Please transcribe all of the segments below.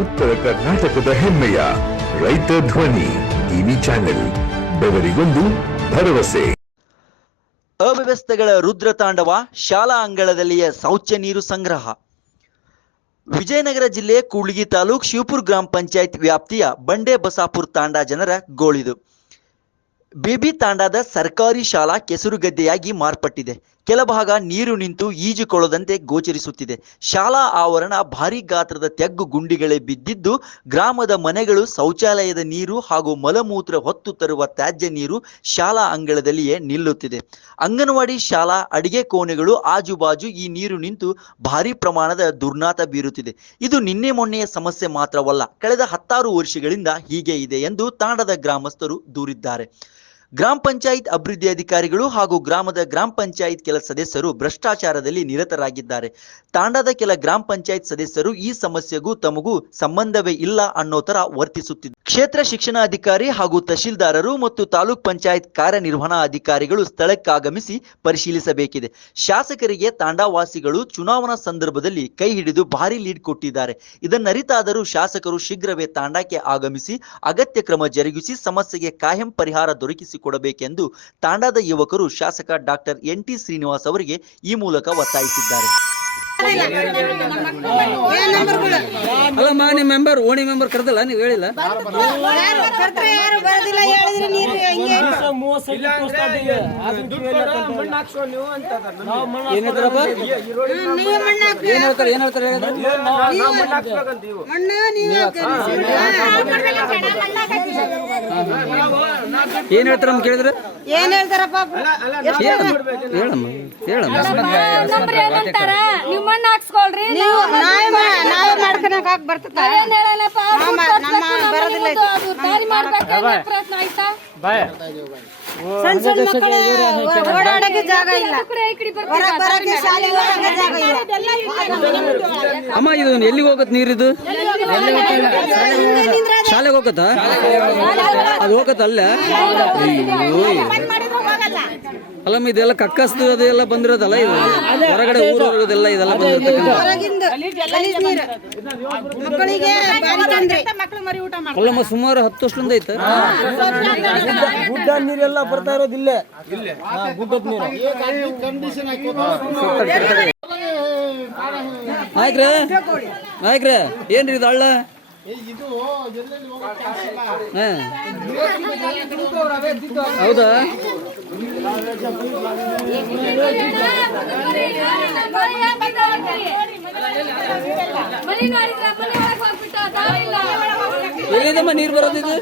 ಉತ್ತರ ಕರ್ನಾಟಕದ ಹೆಮ್ಮೆಯ ರೈತ ಧ್ವನಿ ಟಿವಿ ಚಾನೆಲ್, ಬೆವರಿಗೊಂದು ಭರವಸೆ. ಅವ್ಯವಸ್ಥೆಗಳ ರುದ್ರತಾಂಡವ ಶಾಲಾ ಅಂಗಳದಲ್ಲಿಯ ಶೌಚ ನೀರು ಸಂಗ್ರಹ. ವಿಜಯನಗರ ಜಿಲ್ಲೆ ಕೂಡ್ಲಿಗಿ ತಾಲೂಕ್ ಶಿವಪುರ ಗ್ರಾಮ ಪಂಚಾಯತ್ ವ್ಯಾಪ್ತಿಯ ಬಂಡೆ ಬಸಾಪುರ್ ತಾಂಡ ಜನರ ಗೋಳಿದು. ಬೇಬಿ ತಾಂಡಾದ ಸರ್ಕಾರಿ ಶಾಲಾ ಕೆಸರುಗದ್ದೆಯಾಗಿ ಮಾರ್ಪಟ್ಟಿದೆ. ಕೆಲ ಭಾಗ ನೀರು ನಿಂತು ಈಜುಕೊಳ್ಳದಂತೆ ಗೋಚರಿಸುತ್ತಿದೆ. ಶಾಲಾ ಆವರಣ ಭಾರಿ ಗಾತ್ರದ ತೆಗ್ಗು ಗುಂಡಿಗಳೇ ಬಿದ್ದಿದ್ದು, ಗ್ರಾಮದ ಮನೆಗಳು, ಶೌಚಾಲಯದ ನೀರು ಹಾಗೂ ಮಲಮೂತ್ರ ಹೊತ್ತು ತರುವ ತ್ಯಾಜ್ಯ ನೀರು ಶಾಲಾ ಅಂಗಳದಲ್ಲಿಯೇ ನಿಲ್ಲುತ್ತಿದೆ. ಅಂಗನವಾಡಿ, ಶಾಲಾ, ಅಡಿಗೆ ಕೋಣೆಗಳು ಆಜುಬಾಜು ಈ ನೀರು ನಿಂತು ಭಾರಿ ಪ್ರಮಾಣದ ದುರ್ನಾತ ಬೀರುತ್ತಿದೆ. ಇದು ನಿನ್ನೆ ಮೊನ್ನೆಯ ಸಮಸ್ಯೆ ಮಾತ್ರವಲ್ಲ, ಕಳೆದ ಹತ್ತಾರು ವರ್ಷಗಳಿಂದ ಹೀಗೆ ಇದೆ ಎಂದು ತಾಂಡದ ಗ್ರಾಮಸ್ಥರು ದೂರಿದ್ದಾರೆ. ಗ್ರಾಮ ಪಂಚಾಯತ್ ಅಭಿವೃದ್ಧಿ ಅಧಿಕಾರಿಗಳು ಹಾಗೂ ಗ್ರಾಮದ ಗ್ರಾಮ ಪಂಚಾಯತ್ ಕೆಲ ಸದಸ್ಯರು ಭ್ರಷ್ಟಾಚಾರದಲ್ಲಿ ನಿರತರಾಗಿದ್ದಾರೆ. ತಾಂಡಾದ ಕೆಲ ಗ್ರಾಮ ಪಂಚಾಯತ್ ಸದಸ್ಯರು ಈ ಸಮಸ್ಯೆಗೂ ತಮಗೂ ಸಂಬಂಧವೇ ಇಲ್ಲ ಅನ್ನೋ ತರ ವರ್ತಿಸುತ್ತಿದ್ದು ಕ್ಷೇತ್ರ ಶಿಕ್ಷಣಾಧಿಕಾರಿ ಹಾಗೂ ತಹಶೀಲ್ದಾರರು ಮತ್ತು ತಾಲೂಕ್ ಪಂಚಾಯತ್ ಕಾರ್ಯನಿರ್ವಹಣಾ ಅಧಿಕಾರಿಗಳು ಸ್ಥಳಕ್ಕಾಗಮಿಸಿ ಪರಿಶೀಲಿಸಬೇಕಿದೆ. ಶಾಸಕರಿಗೆ ತಾಂಡಾವಾಸಿಗಳು ಚುನಾವಣಾ ಸಂದರ್ಭದಲ್ಲಿ ಕೈ ಹಿಡಿದು ಭಾರಿ ಲೀಡ್ ಕೊಟ್ಟಿದ್ದಾರೆ. ಇದನ್ನರಿತಾದರೂ ಶಾಸಕರು ಶೀಘ್ರವೇ ತಾಂಡಾಕ್ಕೆ ಆಗಮಿಸಿ ಅಗತ್ಯ ಕ್ರಮ ಜರುಗಿಸಿ ಸಮಸ್ಯೆಗೆ ಕಾಯಂ ಪರಿಹಾರ ದೊರಕಿಸಿಕೊಡಬೇಕೆಂದು ತಾಂಡಾದ ಯುವಕರು ಶಾಸಕ ಡಾಕ್ಟರ್ ಎನ್ ಟಿ ಶ್ರೀನಿವಾಸ್ ಅವರಿಗೆ ಈ ಮೂಲಕ ಒತ್ತಾಯಿಸಿದ್ದಾರೆ. ನಿಮ್ಮ ಮೆಂಬರ್ ಓಣಿ ಮೆಂಬರ್ ಕರೆದಲ್ಲ ನೀವು ಹೇಳಿಲ್ಲ? ಏನಿದ್ರಪ್ಪ. ಏನ್ ಹೇಳ್ತಾರೆ ಏನ್ ಹೇಳ್ತಾರೆ ಹೇಳಿದ್ರೆ ಮಣ್ಣು ನೀವು ಏನ್ ಹೇಳ್ತಾರಮ್ಮ ಕೇಳಿದ್ರೆ? ಏನ್ ಹೇಳ್ತಾರಪ್ಪ ಹೇಳಮ್ಮ. ಹೇಳಮ್ಮ ನೀವ್ ಮಣ್ಣ ಹಾಕ್ಸ್ಕೊಳ್ರಿ ನೀವು ನಾವೇ ಮಾ- ನಾವೇ ಮಾಡ್ಕೊಳಕ್ ಹಾಕ್ ಓಡಾಡಕ್ಕೆ ಜಾಗ ಇಲ್ಲ. ಅಮ್ಮ ಇದು ಎಲ್ಲಿಗೆ ಹೋಗತ್ ನೀರಿದು ಶಾಲೆಗೆ ಹೋಗತ್ತ? ಅದು ಹೋಗತ್ತ ಅಲ್ಲ ಅಯ್ಯೋ. ಅಲ್ಲಮ್ಮ ಇದೆಲ್ಲ ಕಕ್ಕಸ್ದು ಅದೆಲ್ಲ ಬಂದಿರೋದಲ್ಲ ಇದು? ಹೊರಗಡೆ ಊರವರೆಲ್ಲ ಇದೆಲ್ಲ ಬಂದಿರ್ತಕ್ಕಂಥ ಅಲ್ಲಮ್ಮ ಸುಮಾರು ಹತ್ತು ವರ್ಷದಿಂದ ಐತೆ. ಗುಡ್ಡ ನೀರೆಲ್ಲ ಬರ್ತಾ ಇರೋದಿಲ್ಲ ಗುಡ್ಡದ ನೀರು. ನಾಯ್ಕ್ರೆ ನಾಯ್ಕ್ರೆ ಏನ್ರಿ ಇದು ಹಳ್ಳ. ಹೌದಾ? ಎಲ್ಲಿದಮ್ಮ ನೀರು ಬರೋದಿದು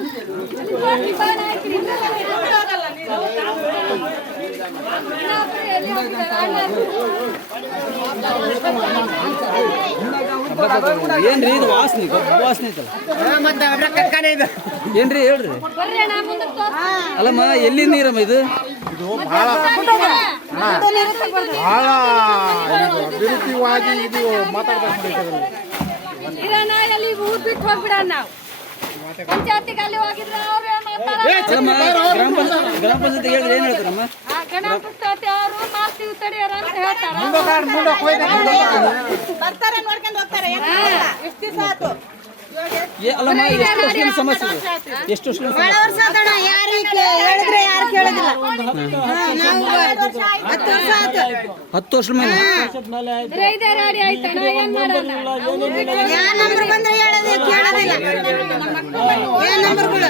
ಏನ್ರಿ ಇದು ವಾಸನೆ ವಾಸನೆ ಐತಲ್ಲ? ಏನ್ರಿ ಹೇಳ್ರಿ. ಅಲ್ಲಮ್ಮ ಎಲ್ಲಿ ನೀರಮ್ಮ ಇದು? ಬಹಳ ವಿರುದ್ಧವಾಗಿ ಇದು ಮಾತಾಡ್ಬೇಕು ಎಲ್ಲಿ ಊರ್ ಬಿಟ್ಟು ಹೋಗ್ಬಿಡಣ ನಾವು. ಪಂಚಾಯತಿಗೆ ಅಲ್ಲಿ ಹೋಗಿದ್ರೆ ಅವ್ರು ಏನ್ ಮಾಡ್ತಾರ ಅಲ್ಲಮ್ಮ ಗ್ರಾಮ ಪಂಚಾಯತ್ ಗ್ರಾಮ ಪಂಚಾಯತ್ ಹೇಳಿದ್ರೆ ಏನ್ ಹೇಳ್ತಾರಮ್ಮ? ಆ ಗಣಪತಿ ಅವರು ಮಾಡ್ತೀವಿ ತಡಿಯಾರ ಅಂತ ಹೇಳ್ತಾರ. ಬರ್ತಾರೆ ನೋಡ್ಕೊಂಡು ಹೋಗ್ತಾರೆ. ಎಷ್ಟು ದಿವಸ ಆಯ್ತು? ಏ ಅಲ್ಲಮ್ಮ ಎಷ್ಟು ವರ್ಷದಿಂದ ಸಮಸ್ಯೆ? ಎಷ್ಟು ವರ್ಷದಿಂದ ಬಹಳ ಹತ್ತು ವರ್ಷ ಆಯ್ತು ಹತ್ತು ವರ್ಷ ಮೇಲೆ. ಇದೇ ರಾಡಿ ಆಯ್ತಣ್ಣ ಏನ್ ಮಾಡೋಣ ಯಾ ನಂಬರ್ ಬಂದ್ರೆ ಹೇಳೋದು ಕೇಳೋದಿಲ್ಲ. ಏ ನಂಬರ್ಗಳು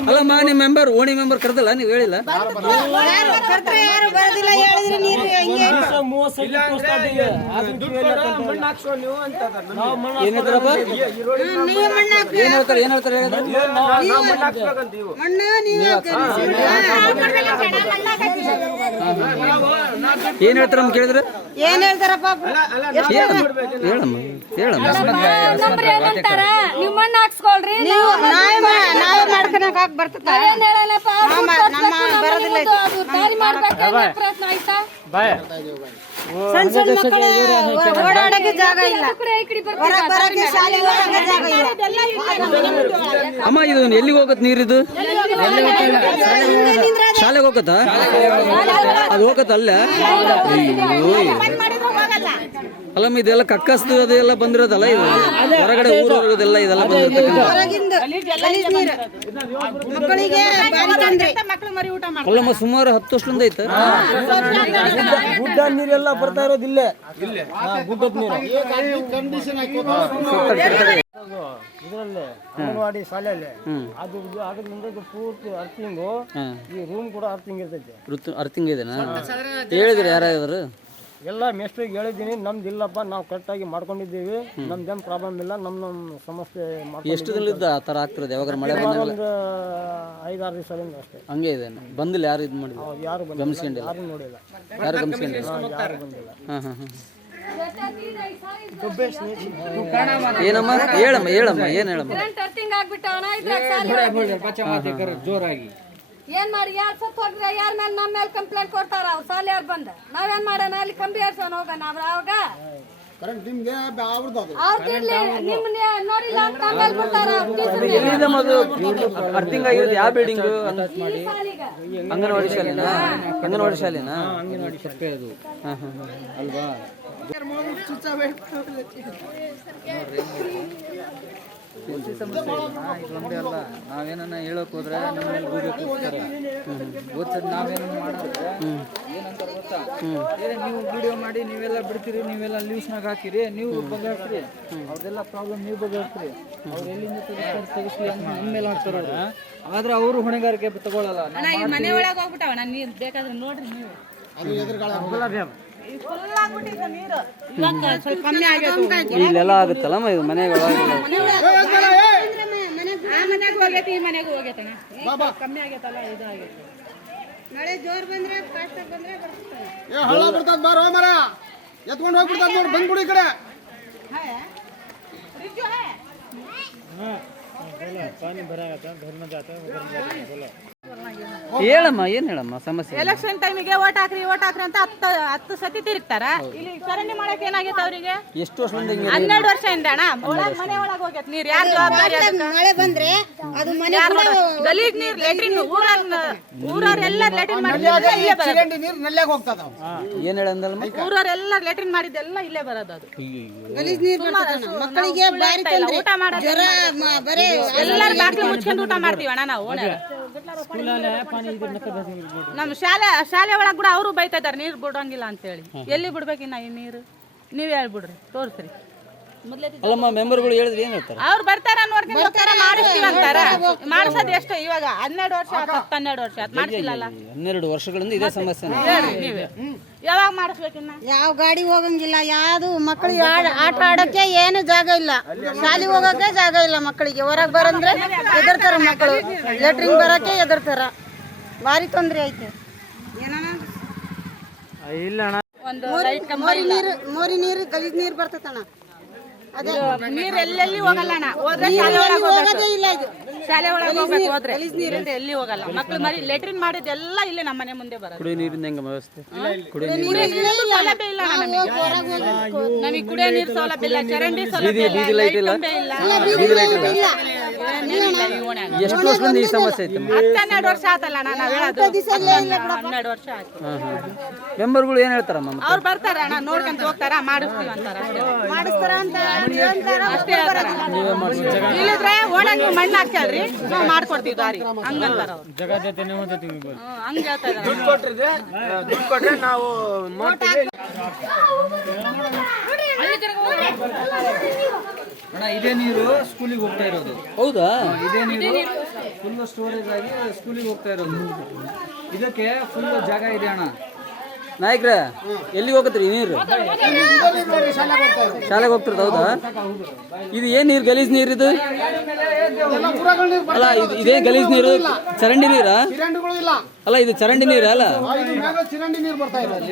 ಅಲ್ಲಮ್ಮ ನಿಮ್ಮ ಮೆಂಬರ್ ಓಣಿ ಮೆಂಬರ್ ಕರೆದಲ್ಲ ನೀವು ಹೇಳಿಲ್ಲ? ಯಾರು ಕರ್ತ್ರೆ ಯಾರು ಬರೋದಿಲ್ಲ ಏನ್ ಹೇಳ್ತಾರೆ ಏನ್ ಹೇಳ್ತಾರೆ ಹೇಳಿದ್ರೆ ಮಣ್ಣು ನೀವು ಏನ್ ಹೇಳ್ತಾರಮ್ಮ ಕೇಳಿದ್ರೆ ಏನ್ ಹೇಳ್ತಾರಪ್ಪ ಹೇಳಮ್ಮ ಮಣ್ಣ ಹಾಕ್ಸ್ಕೊಳ್ರಿ ನೀವು ಮಾಡ್ಕೊಳಕ್ ಹಾಕ್ ಬರ್ತದ ಬರೋದಿಲ್ಲ ಪ್ರಯತ್ನ ಆಯ್ತಾ ಸಣ್ಣ ಸಣ್ಣ ಮಕ್ಕಳು ಓಡಾಡಕ್ಕೆ ಜಾಗ ಇಲ್ಲ? ಬರಕ್ಕೆ ಹೋಗಕ್ಕೆ ಇಲ್ಲ. ಅಮ್ಮ ಇದು ಎಲ್ಲಿಗೆ ಹೋಗತ್ ನೀರಿದು? ಶಾಲೆಗೆ ಹೋಗತ್ತಾ? ಅದು ಹೋಗತ್ತ ಅಲ್ಲ ಅಯ್ಯೋ. ಅಲ್ಲಮ್ಮ ಇದೆಲ್ಲ ಕಕ್ಕಸ್ತು ಅದೆಲ್ಲ ಬಂದಿರೋದಲ್ಲ ಇದು? ಹೊರಗಡೆ ಊರವರೆಗೆಲ್ಲ ಇದೆಲ್ಲ ಮಾಡಿ ಅಲ್ಲಮ್ಮ ಸುಮಾರು ಹತ್ತು ವರ್ಷದಿಂದ ಐತೆ. ಗುಡ್ಡ ನೀರೆಲ್ಲ ಬರ್ತಾ ಇರೋದಿಲ್ಲ ಇಲ್ಲೇ. ಗುಡ್ಡದ ನೀರು. ಇದರಲ್ಲೇ ಅಂಗನವಾಡಿ ಶಾಲೆಯಲ್ಲಿ ಅದು ಇದು ಅದರಿಂದ ಇದು ಪೂರ್ತಿ ಅರ್ಥಿಂಗು ಈ ರೂಮ್ ಕೂಡ ಅರ್ಥಿಂಗ್ ಇರ್ತೈತೆ. ಋತು ಅರ್ಥಿಂಗ್ ಇದೆನಾ? ಹೇಳಿದ್ರಿ ಯಾರಾದ್ರು? ಎಲ್ಲ ಮೇಸ್ಟ್ರಿಗೆ ಹೇಳಿದ್ದೀನಿ. ನಮ್ದು ಇಲ್ಲಪ್ಪ ನಾವು ಕರೆಕ್ಟಾಗಿ ಮಾಡ್ಕೊಂಡಿದ್ದೀವಿ. ನಮ್ದೇನು ಪ್ರಾಬ್ಲಮ್ ಇಲ್ಲ ನಮ್ಮ ನಮ್ಮ ಸಮಸ್ಯೆ ಮಾಡ್ಕೊಂಡು ಎಷ್ಟು ದಿನದಿಂದ ಆ ಥರ ಆಗ್ತಿರೋದು? ಯಾವಾಗ ಮಳೆ ಬಂದಾಗ ಒಂದು ಐದಾರು ದಿವಸದಿಂದ ಅಷ್ಟೇ. ಹಂಗೆ ಇದೆ ಬಂದಿಲ್ಲ ಯಾರು ಇದು ಮಾಡಿದ್ರು ಅವ್ರು ಯಾರು ಬಂದಿಲ್ಲ ಗಮನಿಸ್ಕೊಂಡಿಲ್ಲ? ಯಾರು ನೋಡಿಲ್ಲ. ಯಾರು ಗಮನಿಸ್ಕೊಂಡಿಲ್ಲ? ಯಾರು ಬಂದಿಲ್ಲ. ಹಾಂ ಹಾಂ ಹಾಂ. ಏನಮ್ಮ? ಹೇಳಮ್ಮ ಹೇಳಮ್ಮ ಏನು ಹೇಳಮ್ಮ? ಕರೆಂಟ್ ಇದ್ರಾಗ ಸಾಲಿ ಜೋರಾಗಿ. ಏನ್ ಮಾಡಿ ಯಾರು ಸತ್ ಹೋಗಿದ್ರೆ ಯಾರ ಮೇಲೆ ನಮ್ಮ ಮೇಲೆ ಕಂಪ್ಲೇಂಟ್ ಕೊಡ್ತಾರ ಅವ್ರು ಸಾಲೆ ಅವ್ರು ಬಂದ. ನಾವೇನ್ ಮಾಡೋಣ ಅಲ್ಲಿ ಕಂಬಿ ಏರ್ಸೋಣ ಹೋಗೋಣ ಅವ್ರ ಅವಾಗ? ಕರೆಂಟ್ ನಿಮ್ಗೆ ಅವ್ರದ್ದು ಅದು. ಅವ್ರ ತಿರ್ಲಿ ನಿಮ್ಮನ್ನ ನೋಡಿಲ್ಲ ಅಂತ ಆಮೇಲೆ ಬಿಡ್ತಾರ ಅವ್ರ್ ಟೀಚರ್ ಅದು ಅರ್ಥಿಂಗ್ ಆಗಿರೋದು ಯಾವ ಬಿಲ್ಡಿಂಗ್ ಅಂಗನವಾಡಿ ಶಾಲೆನಾ? ಅಂಗನವಾಡಿ ಶಾಲೆನಾ? ಅಂಗನವಾಡಿ ಶಾಲೆ ಅದು. ಅಲ್ವಾ? ಒಂದೇ ಅಲ್ಲ ನಾವೇನನ್ನ ಹೇಳಕ್ ಹೋದ್ರೆ ನಮ್ಮ ಮೇಲೆ ಗೂಬೆ ಕೂಗ್ತಾರೆ ಓದ್ಸದ್ ನಾವೇನ ಮಾಡಿದ್ರೆ ಏನಂತಾರೆ ಗೊತ್ತಾ? ಏ ನೀವು ವಿಡಿಯೋ ಮಾಡಿ ನೀವೆಲ್ಲ ಬಿಡ್ತೀರಿ ನೀವೆಲ್ಲ ನ್ಯೂಸ್ನಾಗ ಹಾಕಿರಿ ನೀವು ಬಗೆಹರಿಸ್ರಿ. ಅವ್ರದೆಲ್ಲ ಪ್ರಾಬ್ಲಮ್ ನೀವು ಬಗೆಹರಿಸ್ರಿ. ಅವ್ರು ಎಲ್ಲಿಂದ ತೆಗಿಸ್ತಾರೆ ತೆಗಿಸ್ಲಿ ಅಂತ ನಮ್ಮ ಮೇಲೆ ಹಾಕ್ತಾರೆ ಅವ್ರು. ಆದ್ರೆ ಅವರು ಹೊಣೆಗಾರಿಕೆ ತಗೊಳ್ಳಲ್ಲ ಮನೆ ಒಳಗೆ ಹೋಗ್ಬಿಟ್ಟವ ನೀರ್ ಬೇಕಾದ್ರೆ ನೋಡ್ರಿ ನೀವು. ಅದು ಎದುರುಗಾಳ ಇಲ್ಲೆಲ್ಲ ಆಗುತ್ತಲ್ಲ ಇದು ಮನೆಗೆ ಬರ್ತದೆ ಹಳ್ಳ ಬಿಡ್ತದ ಬಾರೋ ಮರ ಎತ್ಕೊಂಡು ಹೋಗ್ಬಿಡ್ತದ ನೋಡಿ ಬಂದ್ಬಿಡು ಈ ಕಡೆ ಹೇಳಮ್ಮ ಏನ್ ಹೇಳಮ್ಮ ಸಮಸ್ಯೆ ಎಲೆಕ್ಷನ್ ಟೈಮಿಗೆ ಓಟ್ ಹಾಕ್ರಿ ಓಟ್ ಹಾಕ್ರಿ ಅಂತ ಹತ್ತು ಹತ್ತು ಸತಿ ತಿರುಗ್ತಾರ. ಇಲ್ಲಿ ಸರಣಿ ಮಾಡಕ್ ಏನಾಗೈತೆ ಅವರಿಗೆ? ಎಷ್ಟು ವರ್ಷದಿಂದ ಹಿಂಗೆ ಹನ್ನೆರಡು ವರ್ಷದಿಂದ ಅಣ್ಣ. ಒಳಗ್ ಮನೆ ಒಳಗ್ ಹೋಗೈತೆ ನೀರ್ ಯಾರು ಜವಾಬ್ದಾರಿ ಅದಕ್ಕೆ? ಮಳೆ ಬಂದ್ರೆ ಅದು ಮನೆ ಯಾರ್ ನೋಡು? ಗಲೀಜ್ ನೀರ್ ಲೆಟ್ರಿನ್ ಊರಾಗ ಊರವ್ರೆಲ್ಲ ಲೆಟ್ರಿನ್ ಮಾಡಿದ್ದೆಲ್ಲ ಇಲ್ಲೇ ಬರೋದು. ಚರಂಡಿ ನೀರು ನಲ್ಲಾಗ ಹೋಗ್ತದ ಏನು ಹೇಳಂದಲ್ಲಮ್ಮ? ಊರವ್ರೆಲ್ಲ ಲೆಟ್ರಿನ್ ಮಾಡಿದ್ದೆಲ್ಲ ಇಲ್ಲೇ ಬರೋದು ಅದು. ಗಲೀಜ್ ನೀರ್. ಮಕ್ಕಳಿಗೆ ಬಾರಿ ತೊಂದ್ರೆ. ಊಟ ಮಾಡೋದು ಜ್ವರ ಮ- ಬರೇ ಎಲ್ಲಾರು ಬಾಕ್ಲು ಮುಚ್ಕೊಂಡು ಊಟ ಮಾಡ್ತೀವಿ ಅಣ್ಣ ನಾವು ಓಣ್ಯಾಗ. ನಮ್ಮ ಶಾಲೆ ಶಾಲೆ ಒಳಗೆ ಕೂಡ ಅವರು ಬೈತಾ ಇದ್ದಾರೆ ನೀರು ಬಿಡೋಂಗಿಲ್ಲ ಅಂತೇಳಿ. ಎಲ್ಲಿ ಬಿಡ್ಬೇಕಿನ್ನ ಈ ನೀರು? ನೀವೇ ಹೇಳ್ಬಿಡ್ರಿ ತೋರಿಸ್ರಿ. ಅಲ್ಲಮ್ಮ ಮೆಂಬರ್ಗಳು ಹೇಳಿದ್ರೆ ಏನು ಹೇಳ್ತಾರೆ? ಅವ್ರು ಬರ್ತಾರ ನೋಡ್ಕೊಂಡು ಹೋಗ್ತಾರ ಮಾಡಿಸ್ತೀವಿ ಅಂತಾರ. ಮಾಡಿಸೋದು ಎಷ್ಟು ಇವಾಗ ಹನ್ನೆರಡು ವರ್ಷ ಆತು, ಹತ್ತು ಹನ್ನೆರಡು ವರ್ಷ ಆತು ಮಾಡಿಸಿಲ್ಲ ಹನ್ನೆರಡು ವರ್ಷಗಳಿಂದ ಇದೇ ಸಮಸ್ಯೆ ಯಾವಾಗ ಮಾಡಿಸ್ಬೇಕಿನ್ನ ಯಾವ ಗಾಡಿ ಹೋಗಂಗಿಲ್ಲ ಯಾವ್ದು ಮಕ್ಕಳಿಗೆ ಆ- ಆಟ ಆಡಕ್ಕೆ ಏನು ಜಾಗ ಇಲ್ಲ. ಶಾಲೆ ಹೋಗಕ್ಕೆ ಜಾಗ ಇಲ್ಲ ಮಕ್ಕಳಿಗೆ. ಹೊರಗೆ ಬರಂದ್ರೆ ಎದರ್ತಾರ ಮಕ್ಕಳು. ಲೆಟ್ರಿನ್ ಬರಕ್ಕೆ ಎದರ್ತಾರ ಭಾರಿ ತೊಂದರೆ ಐತೆ. ಒಂದು ಮೋರಿ ನೀರು ಮೋರಿ ನೀರು ಗಲೀಜ್ ನೀರು ಬರ್ತೈತಣ್ಣ. ನೀರ್ ಎಲ್ಲೆಲ್ಲಿ ಹೋಗಲ್ಲ ಹೋದ್ರೆ ಹೋಗೋದೇ ಇಲ್ಲ ಇದು. ಶಾಲೆ ಒಳಗೆ ಹೋಗ್ಬೇಕು ಹೋದ್ರೆ. ಎಲ್ಲಿ ಹೋಗಲ್ಲ. ಮಕ್ಳು ಮರಿ ಲೆಟ್ರಿನ್ ಮಾಡಿದ್ದೆಲ್ಲ ಇಲ್ಲೇ ನಮ್ಮ ಮನೆ ಮುಂದೆ ಬರೋದು. ಕುಡಿಯೋ ನೀರಿಂದ ಹೆಂಗ ವ್ಯವಸ್ಥೆ? ಕುಡಿಯೋ ನೀರು ಕುಡಿಯೋ ಸೌಲಭ್ಯ ಇಲ್ಲ ನಮಗೆ. ನಮಗೆ ಕುಡಿಯೋ ನೀರು ಸೌಲಭ್ಯ ಇಲ್ಲ ಚರಂಡಿ ಸೌಲಭ್ಯ ಇಲ್ಲ ಬೀದಿ ಲೈಟ್ ಇಲ್ಲ? ಕಂಬೆ ಬೀದಿ ಲೈಟ್ ಇಲ್ಲ. ಏನಿಲ್ಲ ಈ ಓಣ್ಯಾಗ. ಎಷ್ಟು ವರ್ಷದಿಂದ ಈ ಸಮಸ್ಯೆ ಐತೆ ಹತ್ತು ಹನ್ನೆರಡು ವರ್ಷ ಆತಲ್ಲ ಹೇಳೋದು. ಹನ್ನೆರಡು ವರ್ಷ ಆಯ್ತು. ಮೆಂಬರ್ಗಳು ಏನು ಹೇಳ್ತಾರ? ಅವ್ರು ಬರ್ತಾರ ಅಣ್ಣ ನೋಡ್ಕೊಂತ ಹೋಗ್ತಾರ? ಮಾಡಿಸ್ತೀವಿ ಅಂತಾರ. ಮಾಡಿಸ್ತಾರ ಅಂತ ಹೇಳ್ತಾರ. ಅಷ್ಟೇ ಇಲ್ಲಿದ್ರೆ ಓಣ್ಯಾಗ ನೀವು ನಾವು ಮಾಡ್ಕೊಡ್ತೀವಿ ದಾರಿ. ಹಂಗಂತಾರ ಅವ್ರು. ಹ್ಮ್, ಹಂಗ್ ಹೇಳ್ತಾ ಇದಾರೆ. ದುಡ್ಡು ಕೊಟ್ರೆ ನಾವು ಮಾಡ್ತೀವಿ. ಅಣ್ಣ ಇದೇ ನೀರು ಸ್ಕೂಲಿಗೆ ಹೋಗ್ತಾ ಇರೋದು. ಹೌದಾ? ಇದೇ ನೀರು ಫುಲ್ ಸ್ಟೋರೇಜ್ ಆಗಿ ಸ್ಕೂಲಿಗೆ ಹೋಗ್ತಾ ಇರೋದು. ಇದಕ್ಕೆ ಫುಲ್ ಜಾಗ ಇದೆ ಅಣ್ಣ. ನಾಯಕ್ರೆ, ಎಲ್ಲಿಗೆ ಹೋಗತ್ರಿ ನೀರು? ಶಾಲೆಗೆ ಹೋಗ್ತಿರ್ತ ಹೌದಾ? ಇದು ಏನ್ ನೀರು, ಗಲೀಜ್ ನೀರು ಇದು? ಅಲ್ಲ, ಇದು ಇದೇ ಗಲೀಜ್ ನೀರು, ಚರಂಡಿ ನೀರಾ? ಅಲ್ಲ, ಇದು ಚರಂಡಿ ನೀರ, ಅಲ್ಲ? ಇದು ಚರಂಡಿ ನೀರು ಬರ್ತಾ ಇರೋದು